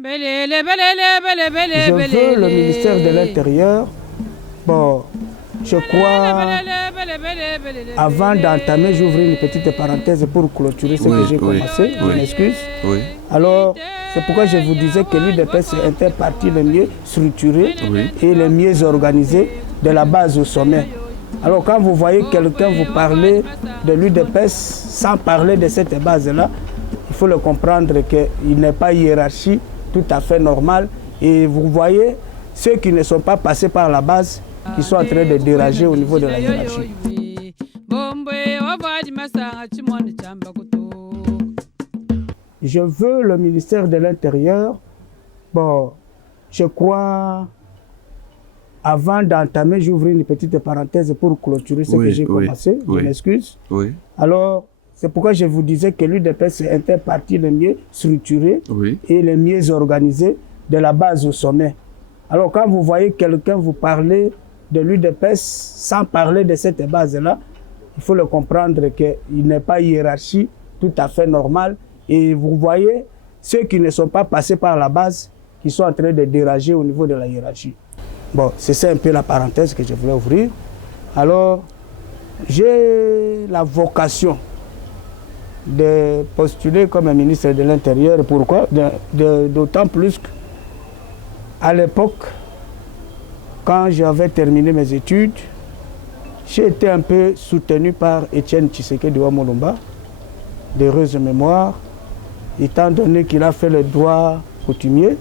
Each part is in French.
Je veux le ministère de l'Intérieur. Bon, je crois, avant d'entamer, j'ouvre une petite parenthèse pour clôturer ce que j'ai commencé. Je m'excuse. Alors, c'est pourquoi je vous disais que l'UDPS est un parti le mieux structuré et le mieux organisé de la base au sommet. Alors, quand vous voyez quelqu'un vous parler de l'UDPS sans parler de cette base-là, il faut le comprendre qu'il n'est pas hiérarchie tout à fait normale. Et vous voyez, ceux qui ne sont pas passés par la base, qui sont en train de dérager au niveau de la hiérarchie. Je veux le ministère de l'Intérieur. Bon, je crois, avant d'entamer, j'ouvre une petite parenthèse pour clôturer ce que j'ai commencé. Je m'excuse. Alors, c'est pourquoi je vous disais que l'UDPS est un parti le mieux structuré et le mieux organisé de la base au sommet. Alors, quand vous voyez quelqu'un vous parler de l'UDPS sans parler de cette base-là, il faut le comprendre qu'il n'est pas hiérarchie tout à fait normale. Et vous voyez, ceux qui ne sont pas passés par la base, qui sont en train de dérager au niveau de la hiérarchie. Bon, c'est ça un peu la parenthèse que je voulais ouvrir. Alors, j'ai la vocation de postuler comme ministre de l'Intérieur. Pourquoi? D'autant plus qu'à l'époque, quand j'avais terminé mes études, j'ai été un peu soutenu par Étienne Tshisekedi Wamolomba, d'heureuse mémoire, étant donné qu'il a fait le droit coutumier.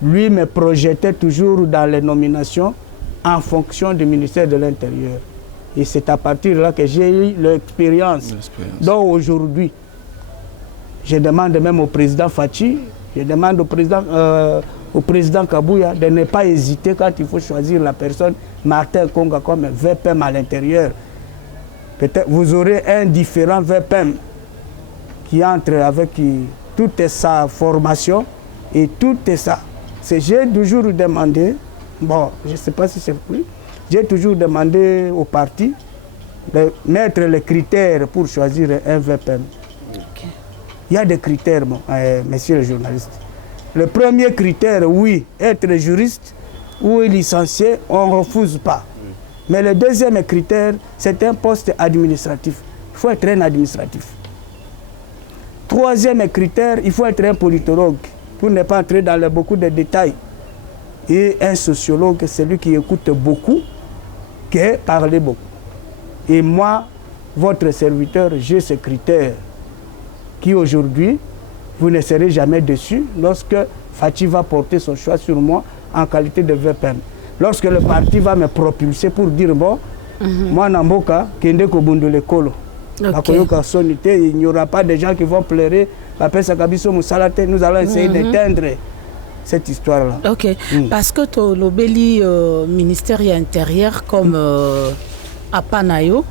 Lui me projetait toujours dans les nominations en fonction du ministère de l'Intérieur. Et c'est à partir de là que j'ai eu l'expérience. Donc aujourd'hui, je demande même au président Fachi, je demande au président Kabouya de ne pas hésiter quand il faut choisir la personne Martin Konga comme VPM à l'intérieur. Peut-être vous aurez un différent VPM qui entre avec toute sa formation et toute sa... J'ai toujours demandé, bon, je ne sais pas si c'est plus, j'ai toujours demandé au parti de mettre les critères pour choisir un VPM. Il y a des critères, messieurs les journalistes. Le premier critère, oui, être juriste ou licencié, on ne refuse pas. Mais le deuxième critère, c'est un poste administratif. Il faut être un administratif. Troisième critère, il faut être un politologue, pour ne pas entrer dans beaucoup de détails. Et un sociologue, c'est celui qui écoute beaucoup, qui parle beaucoup. Et moi, votre serviteur, j'ai ce critère qui aujourd'hui, vous ne serez jamais déçus lorsque Fachi va porter son choix sur moi en qualité de VPM. Lorsque le parti va me propulser pour dire, bon, moi, Namboka, Kende Kobundole Kolo. Il n'y aura pas de gens qui vont pleurer. Nous allons essayer d'éteindre cette histoire-là. Ok, parce que l'obéli ministère intérieur comme Apanayo,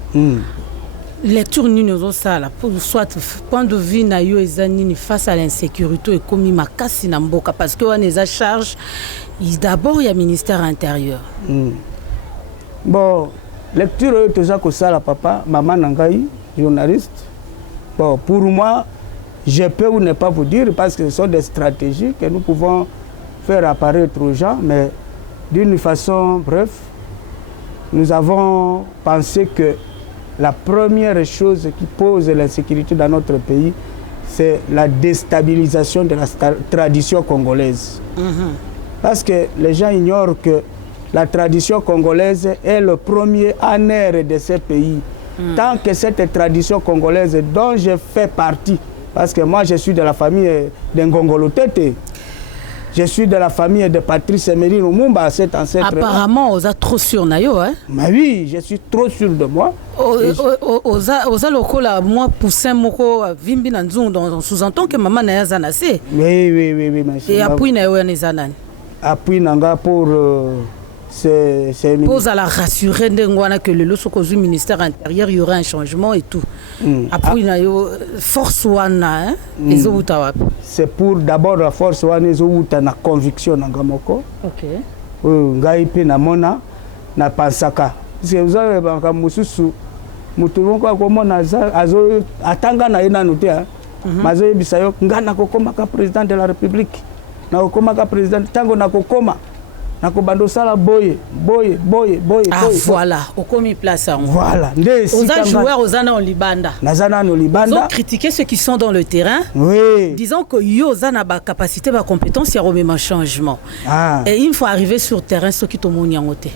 lecture nous ça pour soit point de vue nayo ezanini face à l'insécurité et comme makasi na mboka parce que on est à charge d'abord il y a ministère intérieur. Bon, lecture tout ça que ça la papa maman nangai journaliste. Bon, pour moi, je peux ou ne pas vous dire parce que ce sont des stratégies que nous pouvons faire apparaître aux gens, mais d'une façon bref, nous avons pensé que la première chose qui pose l'insécurité dans notre pays, c'est la déstabilisation de la tradition congolaise. Parce que les gens ignorent que la tradition congolaise est le premier honneur de ce pays. Tant que cette tradition congolaise dont je fais partie, parce que moi je suis de la famille de Ngongolo Tete, je suis de la famille de Patrice Emery Lumumba, cet ancêtre. Apparemment, on a trop sûr nayo, hein? Mais oui, je suis trop sûr de moi. Oza lokola moi poussin moko vimbi na nzungu dans sous-entend que maman na zanase. Oui, merci. Et appui na yo na zanan. Appui nanga pour c'est pose à la rassurer que le soko du ministère intérieur il y aura un changement et tout. Appui na yo force wana hein. C'est pour d'abord la force wana ezobuta na conviction nanga moko. OK. Ngai pe na mona na pansaka. Parce que vous avez ba mususu mutu moko komona azo atanga na ina noté hein. Mazo bisayo ngana kokoma ka président de la République. nakokomaka président ntango nakokoma nakobanda osala boye. Ah voilà, okomi place yango. Voilà, nde esika nga. Joueur ozana en libanda. Nazana en libanda. Ils ont critiqué ceux qui sont dans le terrain. Oui. Disons que yo ozana ba capacité ba compétence ya remema changement. Ah. Et il faut arriver sur terrain ceux qui tomoni yango te.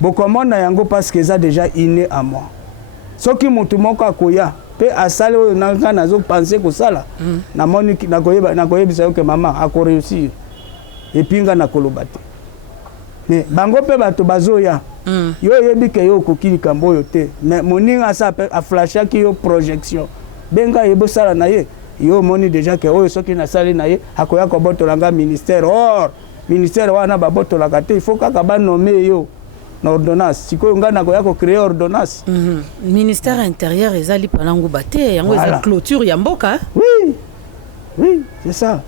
Bokomona yango parce que ça déjà inné à moi. Ceux qui mutu moko akoya pe asale oyo nanga nazo penser ko sala. Na moni nakoyebisa yo que maman ako réussir. Et puis nga nakoloba te. Mais bango pe bato bazoya yo yebi ke yo kokili kambo yo te mais moninga sa a flasha ki yo projection benga yebo sala na ye yo moni déjà ke oyo soki na sali na ye akoya ko botolanga ministère or ministère wana ba botolaka te il faut kaka ba nommer yo na ordonnance siko nga na koya ko créer ordonnance ministère intérieur ezali palango baté yango eza clôture ya mboka oui c'est ça